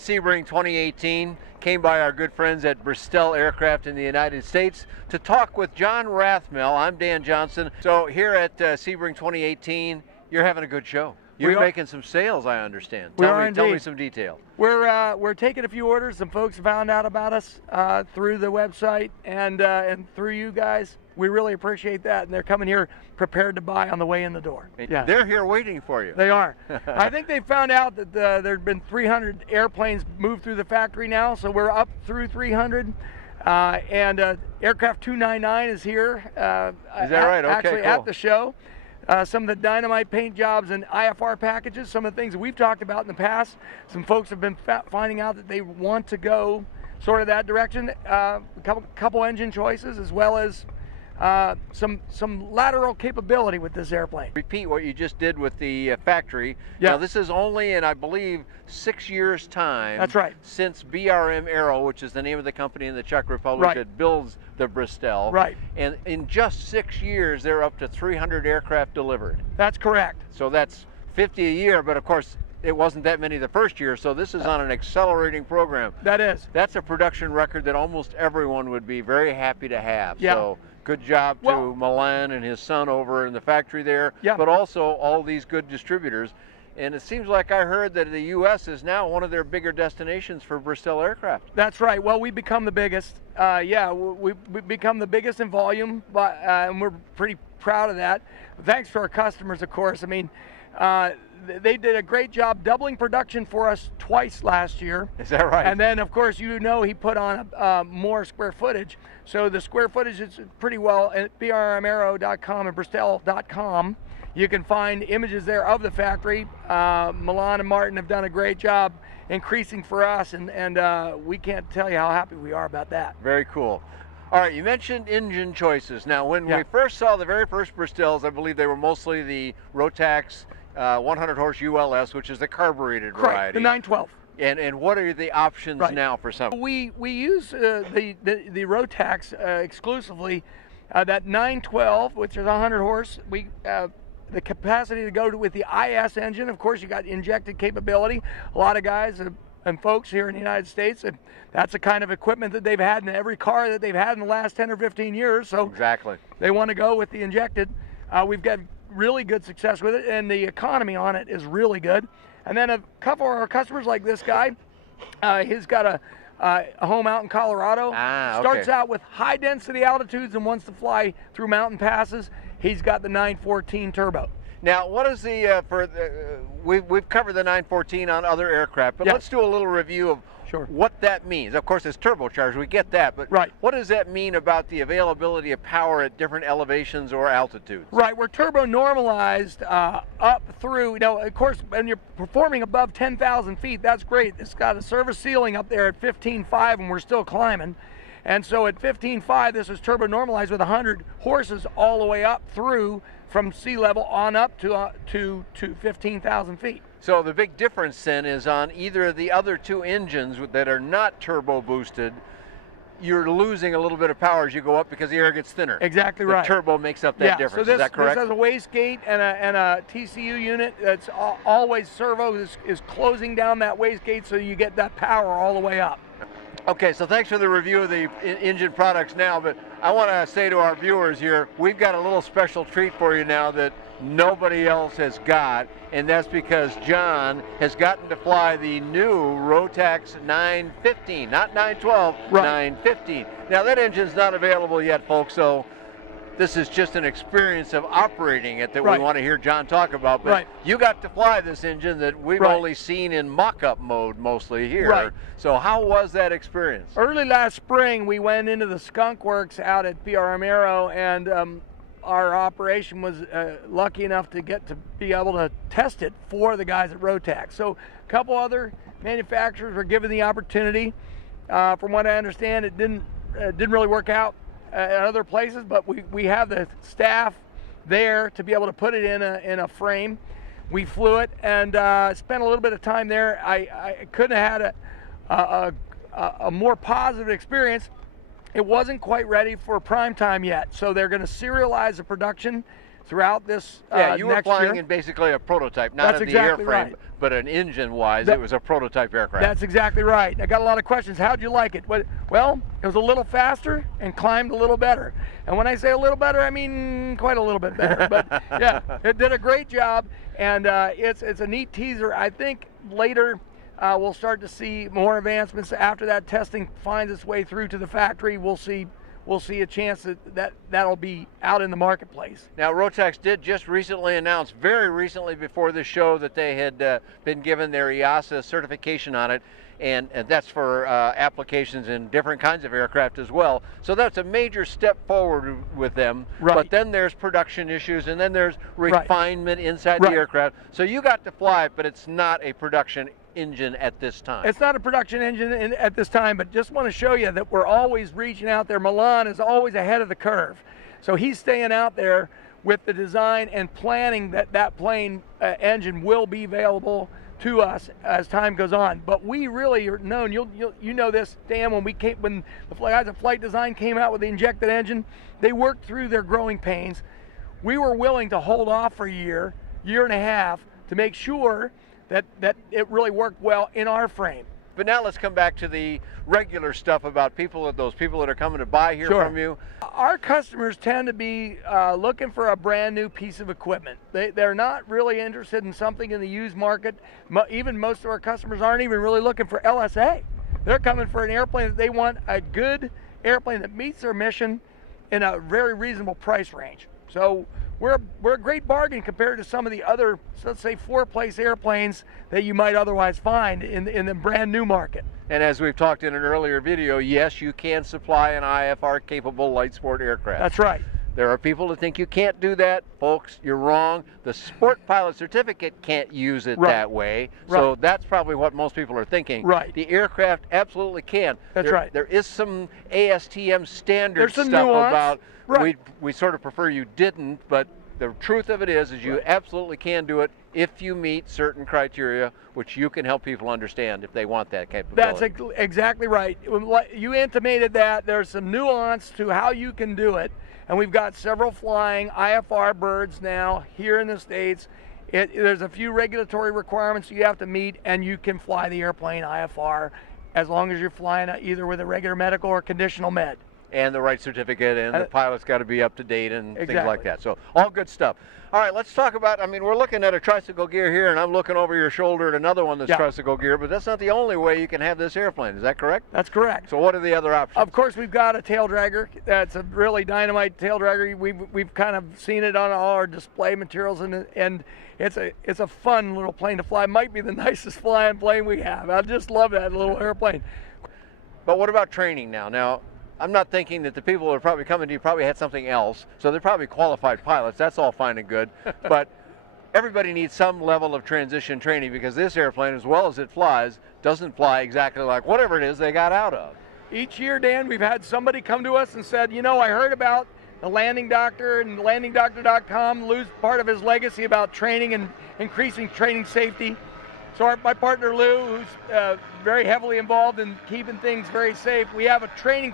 Sebring 2018. Came by our good friends at Bristell Aircraft in the United States to talk with John Rathmell. I'm Dan Johnson. So here at Sebring 2018, you're having a good show. You're making some sales, I understand. Tell me some detail. We're taking a few orders. Some folks found out about us through the website and through you guys. We really appreciate that, and they're coming here prepared to buy on the way in the door. Yeah. They're here waiting for you. They are. I think they found out that there'd been 300 airplanes moved through the factory now, so we're up through 300. And Aircraft 299 is here. Is that right? Okay, actually, cool. at the show. Some of the dynamite paint jobs and IFR packages, some of the things that we've talked about in the past. Some folks have been finding out that they want to go sort of that direction. A couple engine choices, as well as some lateral capability with this airplane. Repeat what you just did with the factory. Yeah. Now this is only in, I believe, 6 years' time. That's right. Since BRM Aero, which is the name of the company in the Czech Republic that builds the Bristell. Right. And in just 6 years, they're up to 300 aircraft delivered. That's correct. So that's 50 a year, but of course, it wasn't that many the first year, so this is on an accelerating program. That is. That's a production record that almost everyone would be very happy to have. Yeah. So good job to Milan and his son over in the factory there, but also all these good distributors. And it seems like I heard that the U.S. is now one of their bigger destinations for Bristell Aircraft. That's right. Well, we've become the biggest. We've become the biggest in volume, and we're pretty proud of that. Thanks to our customers, of course. I mean, they did a great job doubling production for us twice last year. Is that right? And then, of course, he put on more square footage. So the square footage is pretty well at brmaero.com and bristell.com. You can find images there of the factory. Milan and Martin have done a great job increasing for us, and we can't tell you how happy we are about that. Very cool. All right, you mentioned engine choices. Now, when we first saw the very first Bristells, I believe they were mostly the Rotax 100 horse ULS, which is the carbureted variety. The 912. And what are the options now for some? We use the Rotax exclusively. That 912, which is 100 horse, the capacity to go with the IS engine. Of course, you got injected capability. A lot of guys and folks here in the United States, that's the kind of equipment that they've had in every car that they've had in the last 10 or 15 years. So exactly, they want to go with the injected. We've got really good success with it, and the economy on it is really good. And then a couple of our customers, like this guy, he's got a home out in Colorado. Starts out with high density altitudes and wants to fly through mountain passes. He's got the 914 turbo. Now, what is we've covered the 914 on other aircraft, but let's do a little review of what that means. Of course, it's turbocharged, we get that, but what does that mean about the availability of power at different elevations or altitudes? Right, we're turbo normalized up through, of course, when you're performing above 10,000 feet, that's great. It's got a service ceiling up there at 15.5 and we're still climbing. And so at 15.5, this is turbo normalized with 100 horses all the way up through from sea level on up to 15,000 feet. So the big difference then is on either of the other two engines that are not turbo boosted, you're losing a little bit of power as you go up because the air gets thinner. Exactly right. The turbo makes up that difference. So is that correct? This has a wastegate and a TCU unit that's always servo is closing down that wastegate, so you get that power all the way up. Okay, so thanks for the review of the engine products now, but I want to say to our viewers here, we've got a little special treat for you now that nobody else has got, and that's because John has gotten to fly the new Rotax 915, not 912, 915. Now that engine's not available yet, folks, so this is just an experience of operating it that we want to hear John talk about, but you got to fly this engine that we've only seen in mock-up mode mostly here. So how was that experience? Early last spring, we went into the skunk works out at BRM Aero, and our operation was lucky enough to get to be able to test it for the guys at Rotax. So a couple other manufacturers were given the opportunity. From what I understand, it didn't really work out at other places, but we have the staff there to be able to put it in a frame. We flew it and spent a little bit of time there. I couldn't have had a more positive experience. It wasn't quite ready for prime time yet, so they're going to serialize the production throughout this Yeah, you were next flying year. in basically a prototype, not That's in the exactly airframe, right. but an engine-wise, it was a prototype aircraft. That's exactly right. I got a lot of questions. How'd you like it? Well, it was a little faster and climbed a little better. And when I say a little better, I mean quite a little bit better. But yeah, it did a great job, and it's a neat teaser. I think later we'll start to see more advancements after that testing finds its way through to the factory. We'll see a chance that'll be out in the marketplace. Now, Rotax did just recently announce, very recently before the show, that they had been given their EASA certification on it, and that's for applications in different kinds of aircraft as well. So that's a major step forward with them. Right. But then there's production issues, and then there's refinement inside the aircraft. So you got to fly it, but it's not a production engine at this time. It's not a production engine at this time, but just want to show you that we're always reaching out there. Milan is always ahead of the curve. So he's staying out there with the design and planning that plane engine will be available to us as time goes on. But we really are known, you know this, Dan, when the guys at Flight Design came out with the injected engine, they worked through their growing pains. We were willing to hold off for a year and a half to make sure that it really worked well in our frame. But now let's come back to the regular stuff about those people that are coming to buy here from you. Our customers tend to be looking for a brand new piece of equipment. They're not really interested in something in the used market. Even most of our customers aren't even really looking for LSA. They're coming for an airplane that they want a good airplane that meets their mission in a very reasonable price range. So we're a great bargain compared to some of the other, let's say, four-place airplanes that you might otherwise find in the brand new market. And as we've talked in an earlier video, yes, you can supply an IFR-capable light sport aircraft. That's right. There are people that think you can't do that. Folks, you're wrong. The Sport Pilot Certificate can't use it that way. So that's probably what most people are thinking. Right. The aircraft absolutely can. That's right. There is some ASTM standard There's stuff some nuance. about, Right. we sort of prefer you didn't, but the truth of it is you absolutely can do it if you meet certain criteria, which you can help people understand if they want that capability. That's exactly right. You intimated that there's some nuance to how you can do it, and we've got several flying IFR birds now here in the States. There's a few regulatory requirements you have to meet, and you can fly the airplane IFR as long as you're flying either with a regular medical or conditional med. And the right certificate, and the pilot's got to be up to date and things like that. So all good stuff. All right, let's talk about, we're looking at a tricycle gear here, and I'm looking over your shoulder at another one that's tricycle gear, but that's not the only way you can have this airplane. Is that correct? That's correct. So what are the other options? Of course, we've got a tail dragger. That's a really dynamite tail dragger. We've kind of seen it on all our display materials, and it's a fun little plane to fly. Might be the nicest flying plane we have. I just love that little airplane. But what about training now? Now, I'm not thinking that the people who are probably coming to you probably had something else, so they're probably qualified pilots. That's all fine and good, but everybody needs some level of transition training, because this airplane, as well as it flies, doesn't fly exactly like whatever it is they got out of. Each year, Dan, we've had somebody come to us and said, you know, I heard about the Landing Doctor and landingdoctor.com lose part of his legacy about training and increasing training safety. So my partner Lou, who's very heavily involved in keeping things very safe, we have a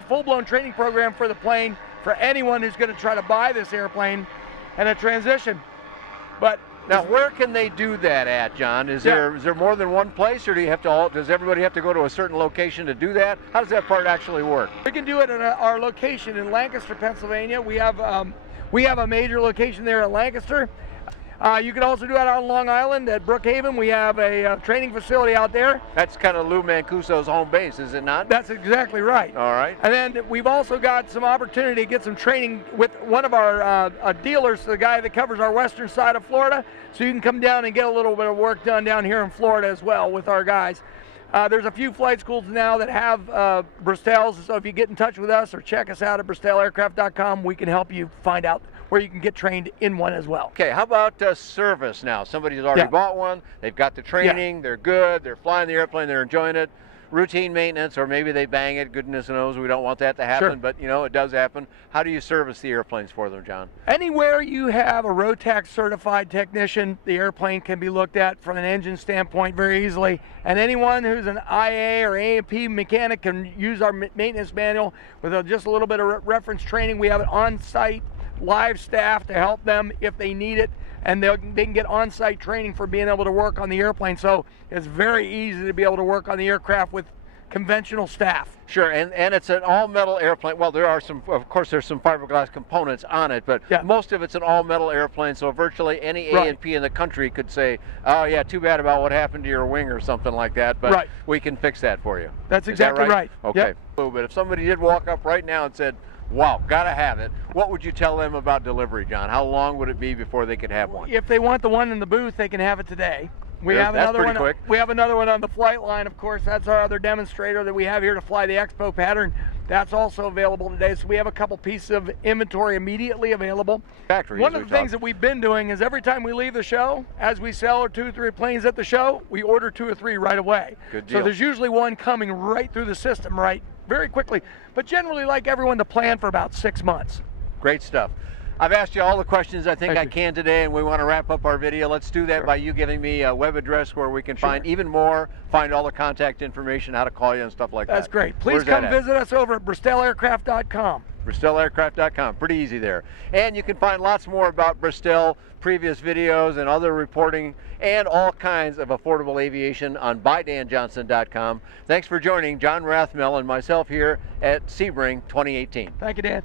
full-blown training program for the plane for anyone who's going to try to buy this airplane and a transition. But now, where can they do that at, John? Is there more than one place, or does everybody have to go to a certain location to do that? How does that part actually work? We can do it at our location in Lancaster, Pennsylvania. We have a major location there in Lancaster. You can also do it on Long Island at Brookhaven. We have a training facility out there. That's kind of Lou Mancuso's home base, is it not? That's exactly right. All right. And then we've also got some opportunity to get some training with one of our dealers, the guy that covers our western side of Florida. So you can come down and get a little bit of work done down here in Florida as well with our guys. There's a few flight schools now that have Bristells, so if you get in touch with us or check us out at bristellaircraft.com, we can help you find out where you can get trained in one as well. Okay, how about service now? Somebody's already bought one, they've got the training, they're good, they're flying the airplane, they're enjoying it. Routine maintenance, or maybe they bang it, goodness knows we don't want that to happen, but you know, it does happen. How do you service the airplanes for them, John? Anywhere you have a Rotax certified technician, the airplane can be looked at from an engine standpoint very easily. And anyone who's an IA or A&P mechanic can use our maintenance manual with just a little bit of reference training. We have it on site live staff to help them if they need it, and they can get on-site training for being able to work on the airplane. So it's very easy to be able to work on the aircraft with conventional staff. Sure, and it's an all-metal airplane. Well, there are some, of course, there's some fiberglass components on it, but most of it's an all-metal airplane, so virtually any A&P in the country could say, oh yeah, too bad about what happened to your wing or something like that, but we can fix that for you. That's exactly right. Okay. But if somebody did walk up right now and said, wow, gotta have it, what would you tell them about delivery, John? How long would it be before they could have one? If they want the one in the booth, they can have it today. We have another one. Quick. We have another one on the flight line, of course. That's our other demonstrator that we have here to fly the Expo pattern. That's also available today. So we have a couple pieces of inventory immediately available. One of the things that we've been doing is every time we leave the show, as we sell 2 or 3 planes at the show, we order 2 or 3 right away. Good deal. So there's usually one coming right through the system, very quickly. But generally, like everyone, to plan for about 6 months. Great stuff. I've asked you all the questions I think I can today, and we want to wrap up our video. Let's do that by you giving me a web address where we can find even more, find all the contact information, how to call you and stuff like that. That's great. Please come visit us over at BristellAircraft.com. BristellAircraft.com. Pretty easy there. And you can find lots more about Bristell, previous videos and other reporting, and all kinds of affordable aviation on ByDanJohnson.com. Thanks for joining John Rathmel and myself here at Sebring 2018. Thank you, Dan.